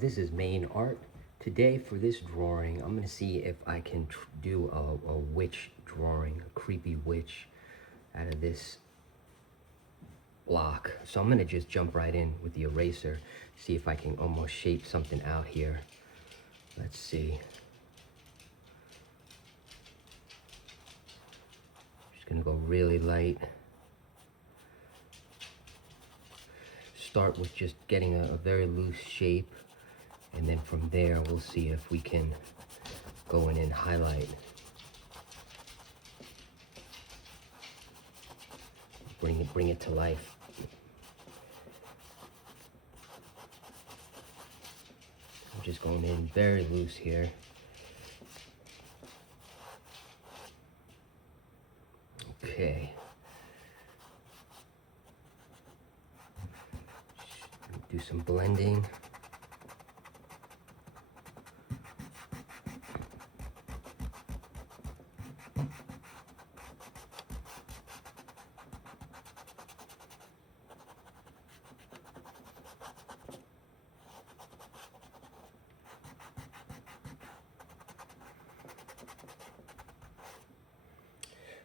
This is main art. Today for this drawing, I'm going to see if I can do a witch drawing, a creepy witch out of this block. So I'm going to just jump right in with the eraser, see if I can almost shape something out here. Let's see. Just going to go really light. Start with just getting a very loose shape, and then from there we'll see if we can go in and highlight. Bring it to life. I'm just going in very loose here. Okay. Do some blending.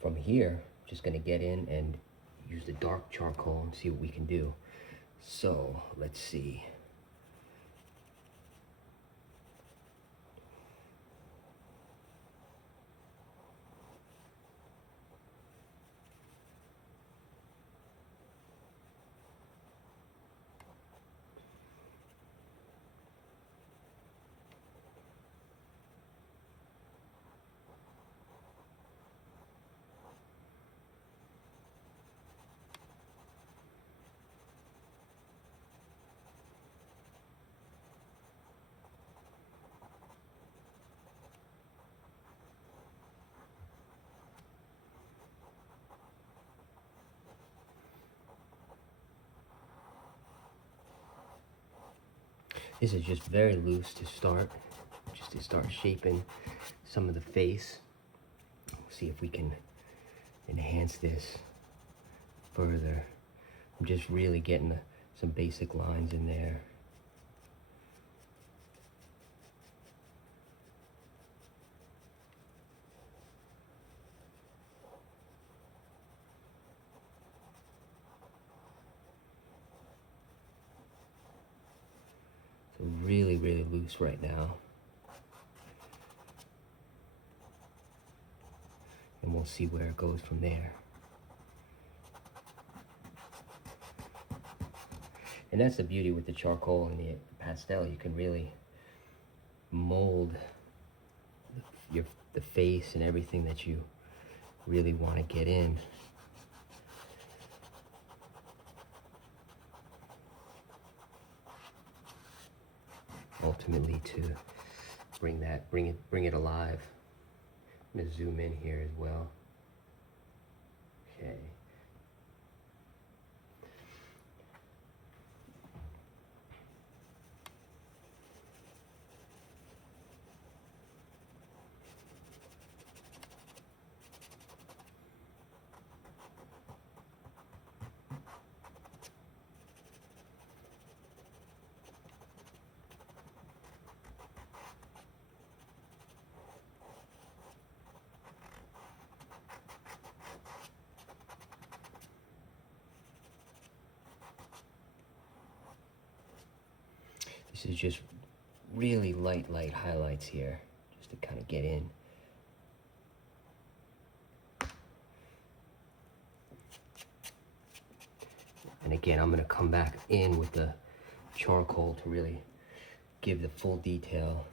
From here, I'm just gonna get in and use the dark charcoal and see what we can do. So, let's see. This is just very loose to start, just to start shaping some of the face. See if we can enhance this further. I'm just really getting some basic lines in there. So really, really loose right now. And we'll see where it goes from there. And that's the beauty with the charcoal and the pastel. You can really mold the face and everything that you really want to get in. Ultimately to bring it alive. I'm gonna zoom in here as well. Okay. This is just really light highlights here, just to kind of get in. And again, I'm going to come back in with the charcoal to really give the full detail.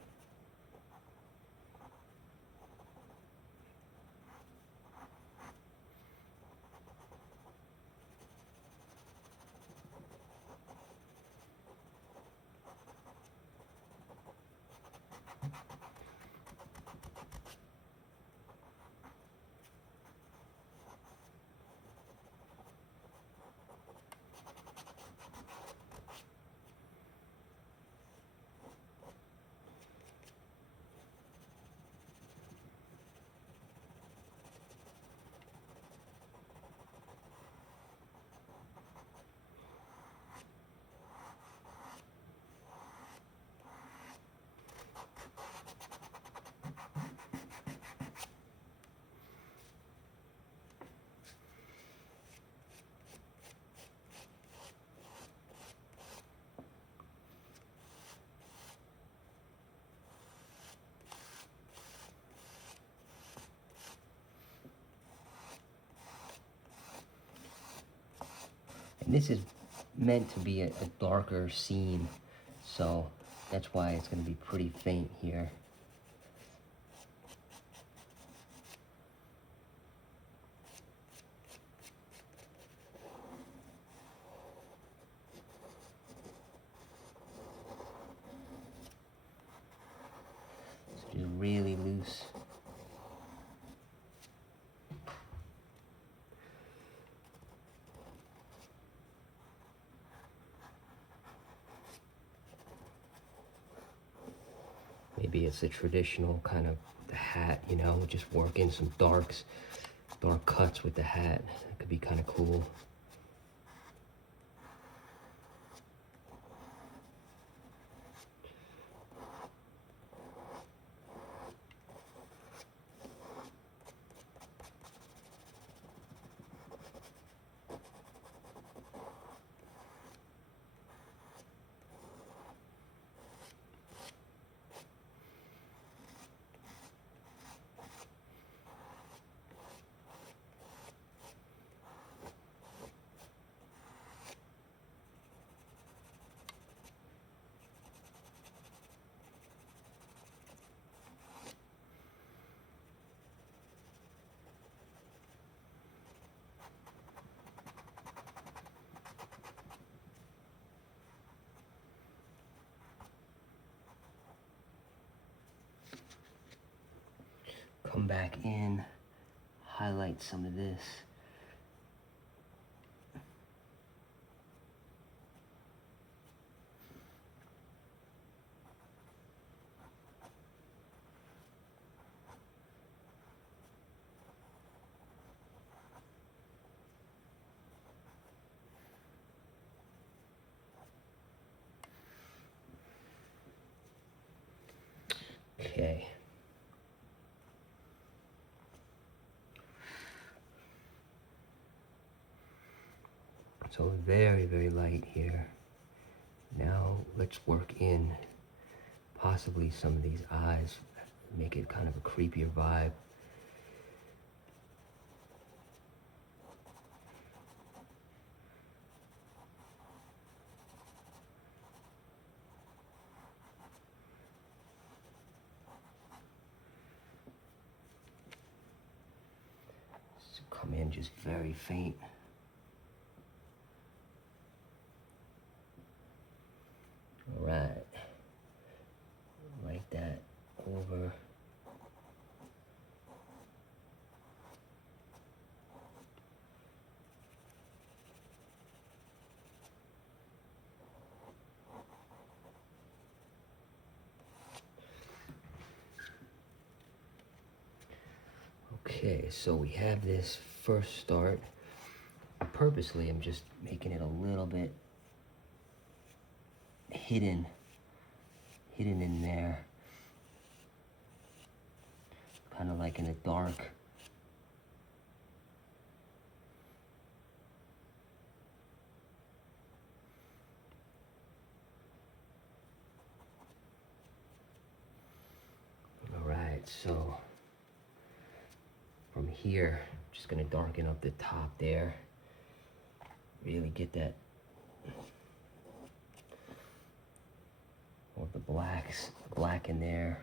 And this is meant to be a darker scene, so that's why it's going to be pretty faint here. So just really loose. Maybe it's a traditional kind of the hat, you know, just work in some dark cuts with the hat. It could be kind of cool. Come back in, highlight some of this. Okay. So very, very light here. Now let's work in possibly some of these eyes, make it kind of a creepier vibe. So come in just very faint. All right, like that over. Okay, so we have this first start. Purposely, I'm just making it a little bit hidden in there, kind of like in the dark. All right, so from here, I'm just gonna darken up the top there. Really get that more of the black in there.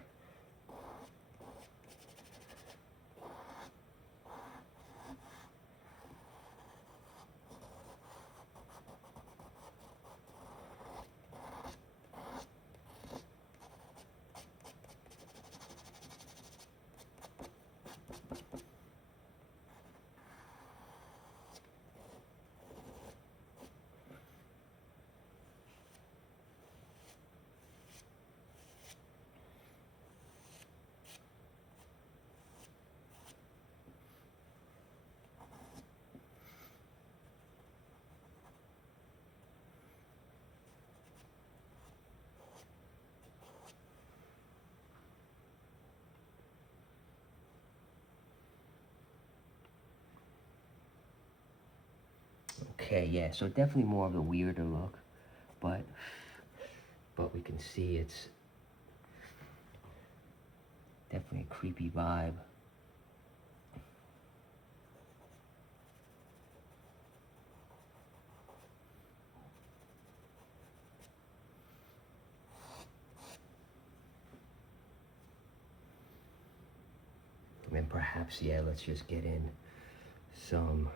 Okay, yeah, so definitely more of a weirder look, but we can see it's definitely a creepy vibe. perhaps, yeah, let's just get in some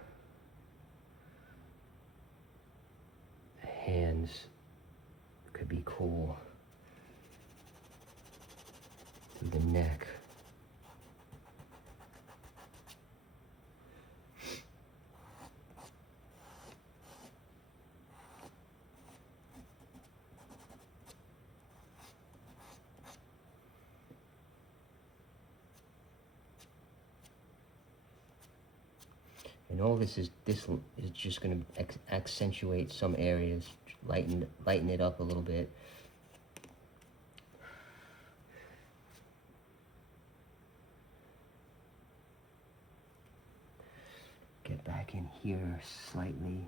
hands. Could be cool. Through the neck. And all this is just going to accentuate some areas, lighten it up a little bit. Get back in here slightly.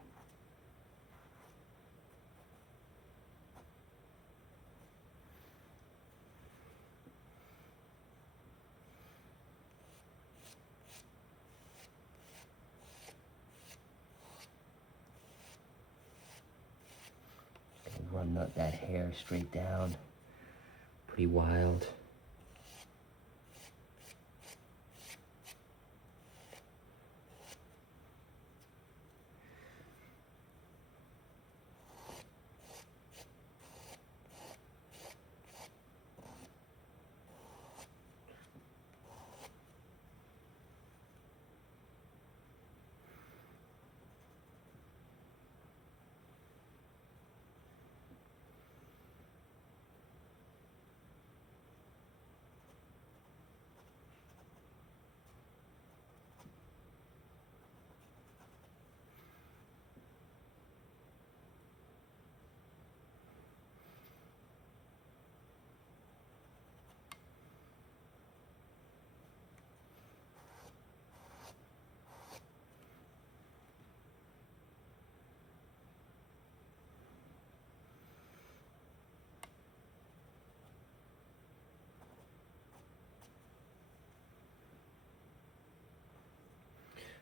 Run that hair straight down. Pretty wild.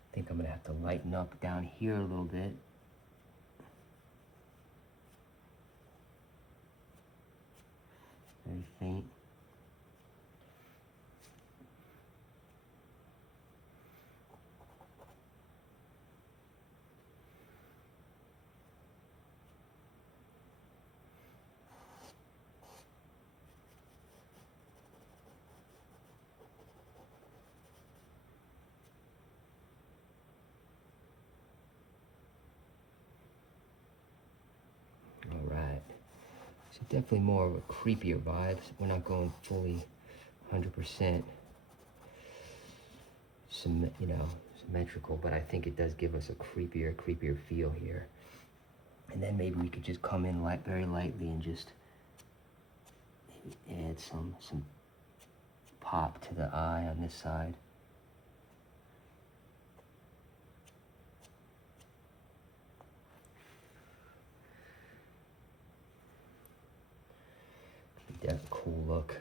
I think I'm gonna have to lighten up down here a little bit. Very faint. So definitely more of a creepier vibe. We're not going fully 100% symmetrical, but I think it does give us a creepier feel here. And then maybe we could just come in very lightly and just maybe add some pop to the eye on this side. That's a cool look.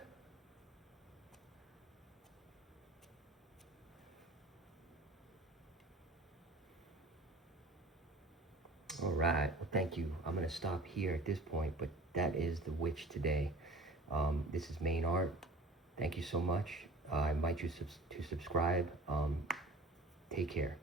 All right, well, thank you. I'm gonna stop here at this point, but that is the witch today. This is Main Art. Thank you so much. I invite you to subscribe. Take care.